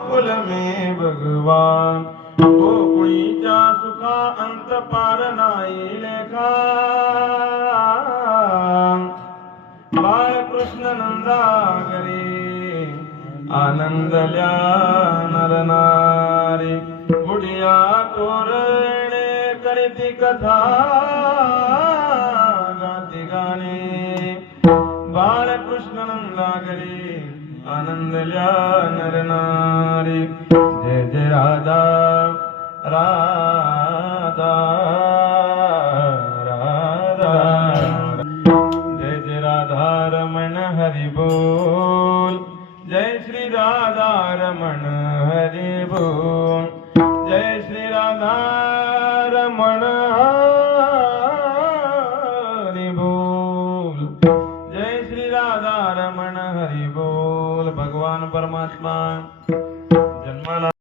फुल में भगवान गोकुळीच्या सुखा अंत पार नाही लेखा बाळकृष्ण नंदागरी आनंदल्या नरनारी बुडिया तोरणे करीती कथा गाती गाणे बाळकृष्ण नंदागरी आनंदल्या नरनारी जय जय राधा राधा राधा जय जय राधा रमण हरि बोल जय श्री राधा रमण हरि बोल जय श्री राधा रमण हरि बोल जय श्री राधा रमण हरि बोल भगवान परमात्मा जन्माला